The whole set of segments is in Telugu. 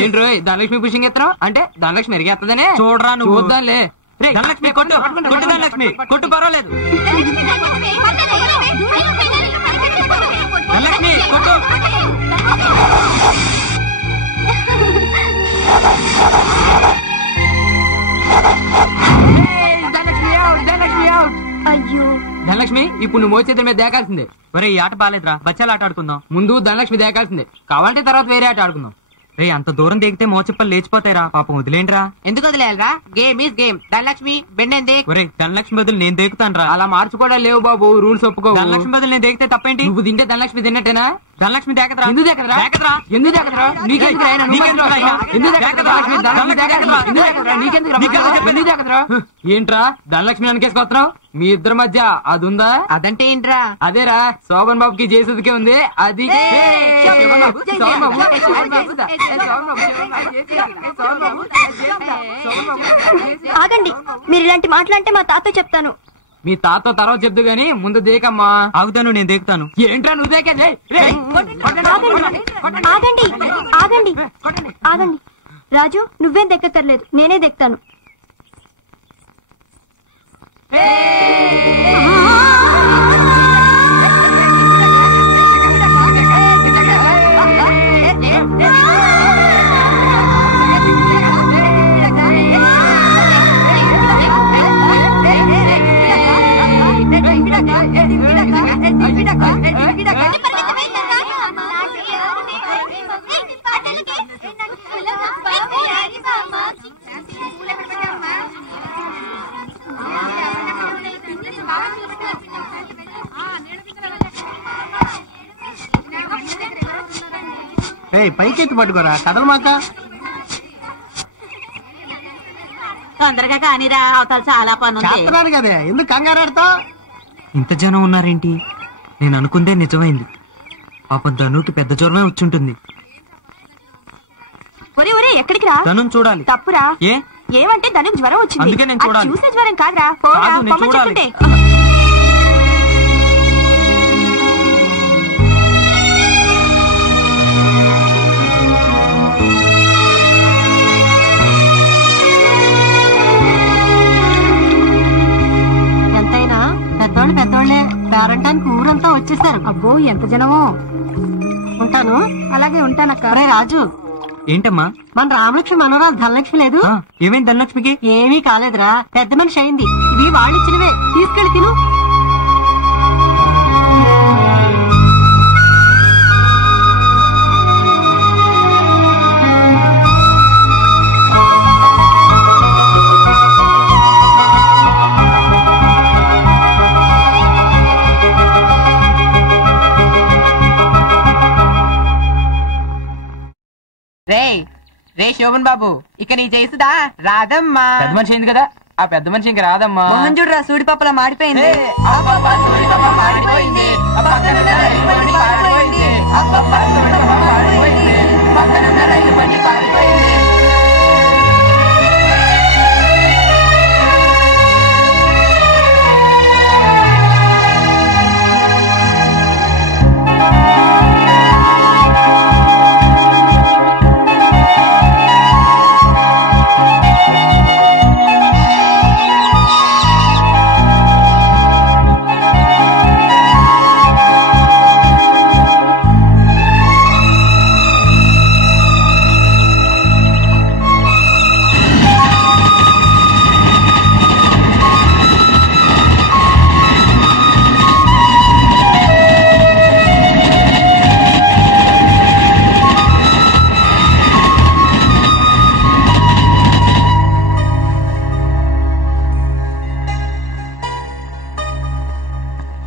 ఏంటి రోయ్ ధనలక్ష్మి పుషింగ్ ఎత్తనం అంటే ధనలక్ష్మి ఎరిగేస్తుందనే చూడరా నువ్వు చూద్దాంలే ధనలక్ష్మి కొట్టు కొట్టు ధనలక్ష్మి కొట్టు పర్వాలేదు ధనలక్ష్మి కొట్టు అయ్యో ధనలక్ష్మి ఇప్పుడు నువ్వు మోచేతుల మీద దేకాల్సిందే. ఒరే ఈ ఆట బాలేదురా బచ్చాలు ఆట ఆడుకుందాం. ముందు ధనలక్ష్మి దేకాల్సిందే కావాలంటే తర్వాత వేరే ఆట ఆడుకుందాం. రే అంత దూరం దిగితే మోచిప్పలు లేచిపోతాయిరా పాపం వదిలేండిరా. ఎందుకు వదిలేయాలరా గేమ్ ఈజ్ గేమ్. ధనలక్ష్మి బెండేంది. ఒరే ధనలక్ష్మి బదులు నేను దేకుతాను రా. అలా మార్చుకోవడం లేవు బాబు రూల్స్ ఒప్పుకో. ధనలక్ష్మి బదులు నేను దేకితే తప్పేంటి? నువ్వు తింటే ధనలక్ష్మి తిన్నట్టేనా? ధనలక్ష్మి దేకదరా. ఎందుకు దేకదరా? ఎందుకు దేకదరా? ఏంట్రా ధనలక్ష్మి వెనకేసుకొస్తున్నావు? మీ ఇద్దరి మధ్య అది ఉందా? అదంటే ఏంట్రా? అదేరా శోభన్ బాబుకి చేసేదికే ఉంది అది. ఆగండి, మీరు ఇలాంటి మాటలంటే మా తాత చెప్తాను. మీ తాత తర్వాత చెప్దు గాని ముందు దేకమ్మా. ఆగుతాను నేను దేకుతాను. ఏంట్రా నువ్వు దేకేది? ఆగండి ఆగండి ఆగండి రాజు, నువ్వేం దెక్కర్లేదు, నేనే దెక్తాను. పైకెత్తి పట్టుకోరా కథలు మాక. తొందరగా కానీరా, అవతల చాలా పని చేస్తున్నాను కదే, ఎందుకు కంగారాడతావు? ఇంత జనం ఉన్నారేంటి? నేను అనుకుందే నిజమైంది. పాపం ధనుకి పెద్ద జ్వరమే వచ్చుంటుంది. ఒరే ఒరే ఎక్కడికి రా? ధను చూడాలి. తప్పురా. ఏమంటే ధనుకు జ్వరం వచ్చింది. అందుకే నేను చూడాలి. చూసే జ్వరం కాదురా. చూడాలి. ఎంతైనా పెద్దోళ్ళు పెద్దోళ్లే, పేరంటానికి ఊరంతా వచ్చేసారు. అబ్బో ఎంత జనమో. ఉంటాను. అలాగే ఉంటానక్క. రాజు ఏంటమ్మా? మన రామలక్ష్మి మనోరాలు ధనలక్ష్మి లేదు. ఏమేం ధనలక్ష్మికి? ఏమీ కాలేదురా, పెద్ద మనిషి అయింది. ఇవి వాళ్ళిచ్చినవే, తీసుకెళ్లి తిను. రే శోభన్ బాబు, ఇక నీ చేసుదా రాదమ్మా. పెద్ద మనిషి అయింది కదా, ఆ పెద్ద మనిషి ఇంక రాదమ్మా. మోహన్ చూడరా, సూడిపప్పలా మాడిపోయింది.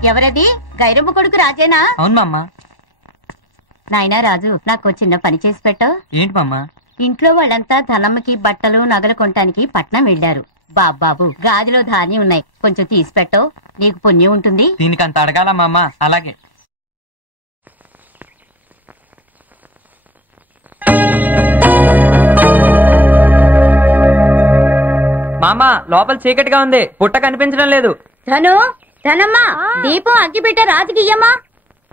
ఎవరది? గైరమ్మ కొడుకు రాజేనా? అవును మామ్మ. నాయనా రాజు, నాకు చిన్న పని చేసి పెట్టావు. ఏంటి మామ్మ? ఇంట్లో వాళ్ళంతా ధనమ్మకి బట్టలు నగలు కొనటానికి పట్నం వెళ్లారు. బాబాబు గాదిలో ధాన్యం ఉన్నాయి, కొంచెం తీసి పెట్టవు, నీకు పుణ్యం ఉంటుంది. దీనికి అంత అడగాల మామ్మ? అలాగే. మామ లోపల చీకటిగా ఉంది, పుట్ట కనిపించడం లేదు. ధను, ధనమ్మా, దీపం అగ్గిపెట్ట రాజుకియ్యమ్మా.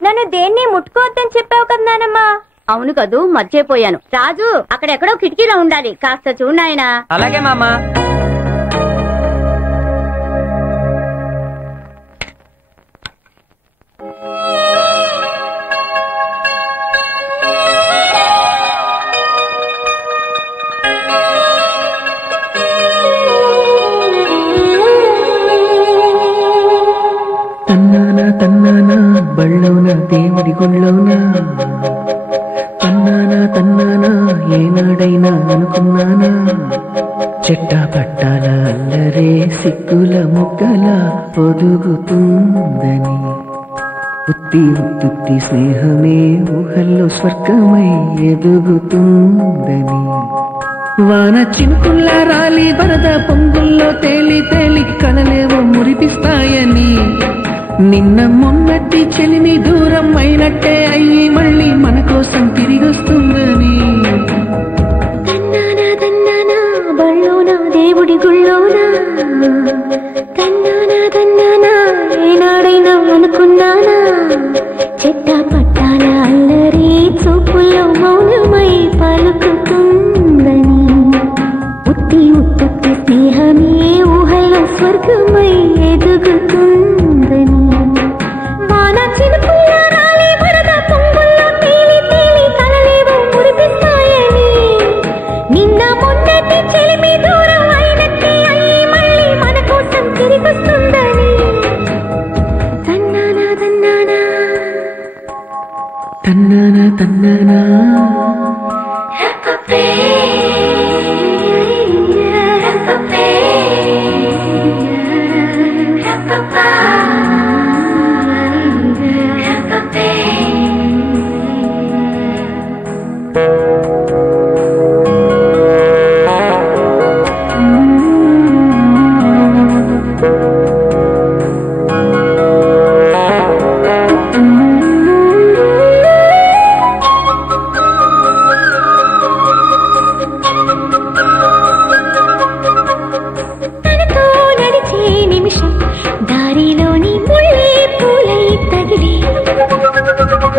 నన్ను దేన్ని ముట్టుకోవద్దని చెప్పావు కదా నానమ్మా. అవును కదూ, మర్చిపోయాను. రాజు, అక్కడెక్కడో కిటికీలో ఉండాలి, కాస్త చూడాయనా. అలాగే మామా. తన్నానా తన్నానా బళ్ళోన దేవుడి గుళ్ళోనా, తన్నానా తన్నానా ఏనాడైనా అనుకున్నానా, చెట్టా పట్టాల అల్లరే సిగ్గుల మొగ్గల ఒదుగుతుందని, ఉత్తి ఉత్తుత్తి స్నేహమే ఊహల్లో స్వర్గమై ఎదుగుతుందని, వాన చినుకుల్లా రాలి వరద పొంగుల్లో తేలి తేలి కలలేవో మురిపిస్తాయని, నిన్న మొన్నటి చెలిమి దూరం అయినట్టే అయ్యి మళ్ళీ మన కోసం తిరిగొస్తుందని, తన్నానా తన్నానా బళ్ళోనా దేవుడి గుళ్ళోనా, తన్నానా తన్నానా ఏనాడైనా అనుకున్నానా, చెట్టా పట్టాల అల్లరి చూపుల్లో మౌనమై పలుకుతుందని, ఉత్తి ఉత్తుత్తి స్నేహమే ఊహల్లో స్వర్గమై ఎదుగుతుందని, వాన చినుకుల్లా రాలి వరద పొంగుల్లో తేలి తేలి కలలేవో మురిపిస్తాయని, నిన్న మొన్నటి చెలిమి దూరం అయినట్టే అయ్యి మళ్ళీ మన కోసం తిరిగొస్తుందని, తన్నానా తన్నానా తన్నానా తన్నానా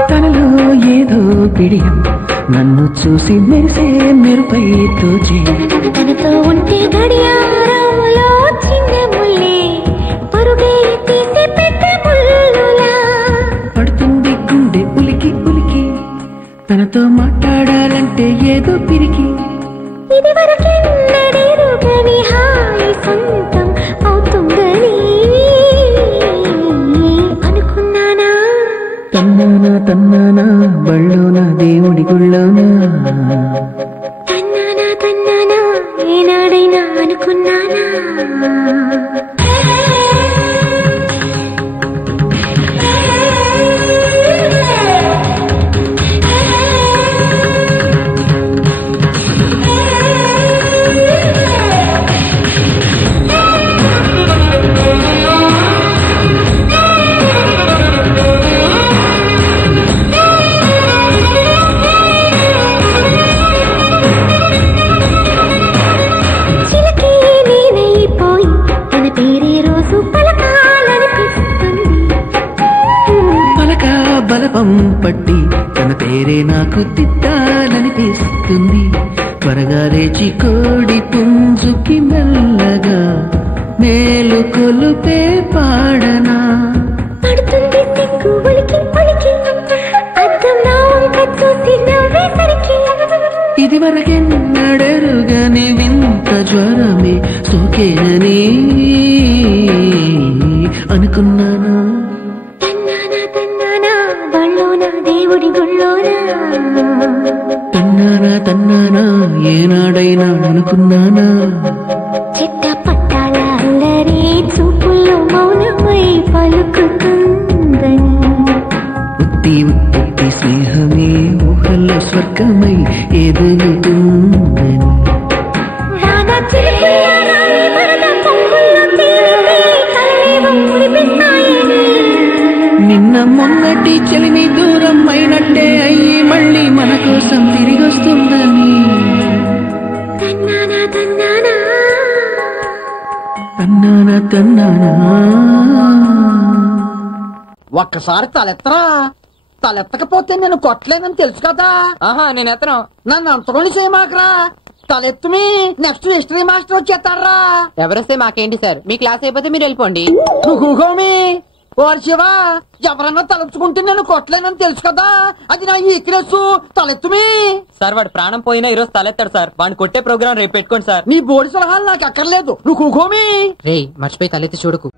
తనలో ఏదో పిడియం నన్ను చూసి మెరిసే మెరుపై తోచి, తనతో ఉంటే గడియారంలో చిన్న ముల్లే పరుగే తీసి పెట్టే ముల్లులా పడుతుంది గుండె ఉలికి ఉలికి, తనతో మాట్లాడాలంటే ఏదో పిరికి, ఇది వరకెన్నడెరుగని హాయి సొంతం అవుతుందని అనుకున్నానా, తన్నానా తన్నానా బళ్ళోన దేవుడి గుళ్ళోనా, తన్నానా తన్నానా ఏనాడైనా అనుకున్నానా. బలపం పట్టి తన పేరే నాకు తిట్టాలనిపిస్తుంది, త్వరగా లేచి కోడి పుంజుకి మెల్లగా మేలు కొలుపే పాడనా, పడుతుంది సిగ్గు ఉలికి ఉలికి అద్దం నా వంక చూసి నవ్వేసరికి, ఇది వరకెన్నడెరుగని వింత జ్వరమే సోకేనని అనుకున్నానా, తన్నానా తన్నానా బళ్ళోనా దేవుడి గుళ్ళోనా, తన్నానా తన్నానా ఏనాడైనా అనుకున్నానా, చెట్ట పట్టాల అల్లరి చూపుల్లో మౌనమై పలుకుతుందని, ఉత్తి ఉత్తి స్నేహమే ఊహల్లో స్వర్గమై ఎదుగుతుందని, వాన చినుకుల్లా రాలి వరద పొంగుల్లో తేలి కలలేవో మురిపిస్తాయని, నిన్న మొన్నటి చెలిమి దూరం అయినట్టే అయ్యి మళ్ళీ మన కోసం తిరిగొస్తుందని, తన్నానా తన్నానా తన్నానా తన్నానా. ఒక్కసారి తలెత్తరా. తలెత్తకపోతే నేను కొట్టలేనని తెలుసు కదా. ఆహా నేను ఎత్తను. నన్ను అంతకొని చేయమాకరా. తలెత్తుమి నెక్స్ట్ హిస్టరీ మాస్టర్ వచ్చేస్తారా. ఎవరిస్తే మాకేంటి సార్, మీ క్లాస్ అయిపోతే మీరు వెళ్ళిపోండి. నువ్వుకోమి ఓర్ శివ, ఎవరన్నా తలుచుకుంటే నేను కొట్టలేనని తెలుసు కదా, అది నా ఈక్నెస్. తలెత్తుమి. సార్ వాడు ప్రాణం పోయినా ఈరోజు తలెత్తాడు సార్. వాడిని కొట్టే ప్రోగ్రామ్ రేపు పెట్టుకోండి సార్. నీ బోడి సలహాలు నాకు అక్కర్లేదు. నువ్వు కూకోమి. రేయ్ మర్చిపోయి తలెత్తి చూడకు.